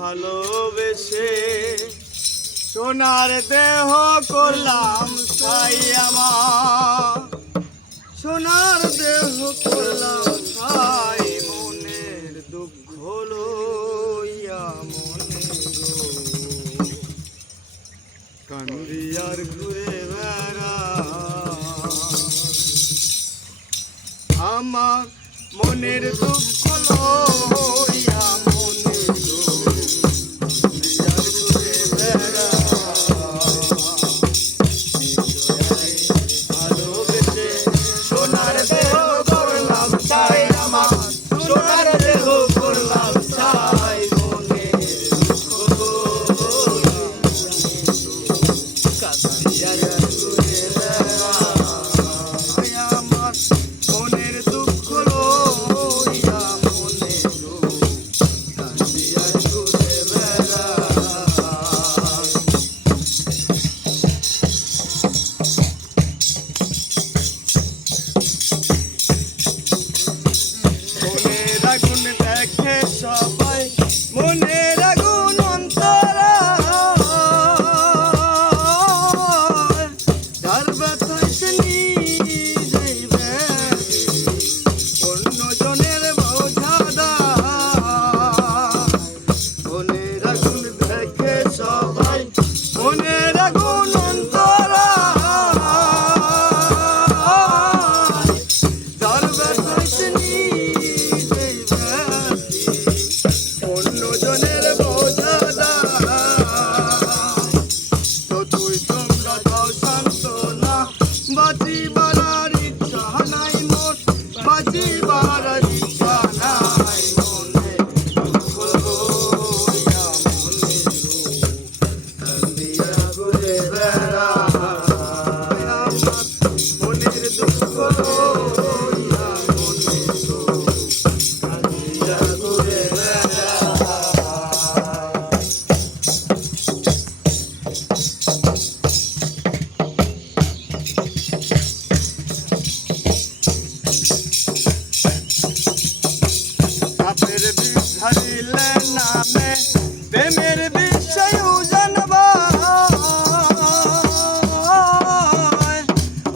ভালোবেসে সোনার দেহ করলাম ছাই আমার, সোনার দেহ করলাম ছাই, মনের দুঃখ লইয়া মনে গো কান্দি আর ঘুরে বেড়া। আমার মনের দুঃখ লইয়া মনে গো কান্দি আর ঘুরে বেড়া। ভালোবেসে সোনার দেহ করলাম ছাই আমার, সোনার দেহ করলাম ছাই, মনের দুঃখ লইয়া কান্দি আর ঘুরে বেড়া। আমার মনের দুঃখ লইয়া মনে গো কান্দি আর ঘুরে বেড়া। মনের আগুন দেখে সবাই, মনের আগুন অন্তরা, যার ব্যথায় সে নিজেই ব্যাধি, অন্যজনের বোঝা দায়। মনের আগুন দেখে সবাই, মনের আগুন অন্তরা, যার ব্যথায় সে নিজেই ব্যাধি, অন্যজনের বোঝা দায়। তো তুই তোমরা দাও সান্ত্বনা, বাঁচিবার আর ইচ্ছা নাই মোর, বাঁচিবার আর ইচ্ছা নাই, মনে দুঃখ লইয়া মনে গো কান্দিয়া ঘুরে বেড়া। আমার মনের দুঃখ লইয়া মনে গো কান্দিয়া ঘুরে বেড়া। সাপের বিষ ধরিলে নামে প্রেমের বিষয় জানবা,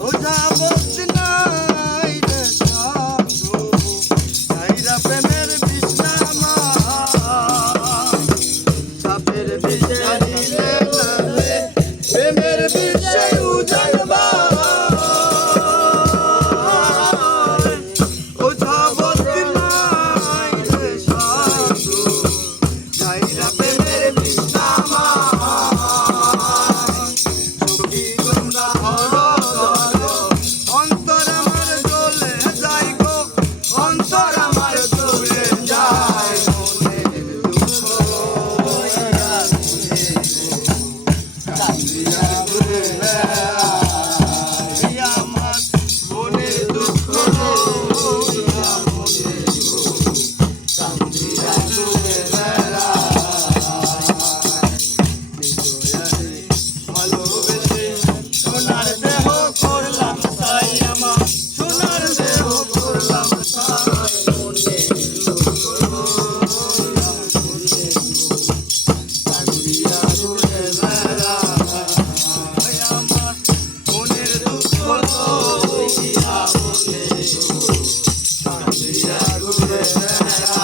ওঝা বলছি নাই রে সাধু, ছাইরা প্রেমের বিষ নামা। সাপের বিষ ধরিলে নামে প্রেমের বিষয় জানবা, ওঝা বলছি নাই রে সাধু, ছাইরা প্রেমের বিষ নামা। সখী তোমরা ধরো ধরো, অন্তর আমার জ্বলে যায় গো, অন্তর আমার জ্বলে যায়, মনের দুঃখ লইয়া মনে গো কান্দিয়া ঘুরে বেড়া। আমার মনের দুঃখ লইয়া মনে গো কান্দিয়া ঘুরে বেড়া। হৃদয়ে ভালোবেসে সোনার দেহ করলাম ছাই আমার, সোনার দেহ করলাম ছাই, মনের দুঃখ লইয়া মনে গো কান্দিয়া ঘুরে বেড়া। আমার মনের দুঃখ লইয়া মনে গো কান্দিয়া ঘুরে বেড়া।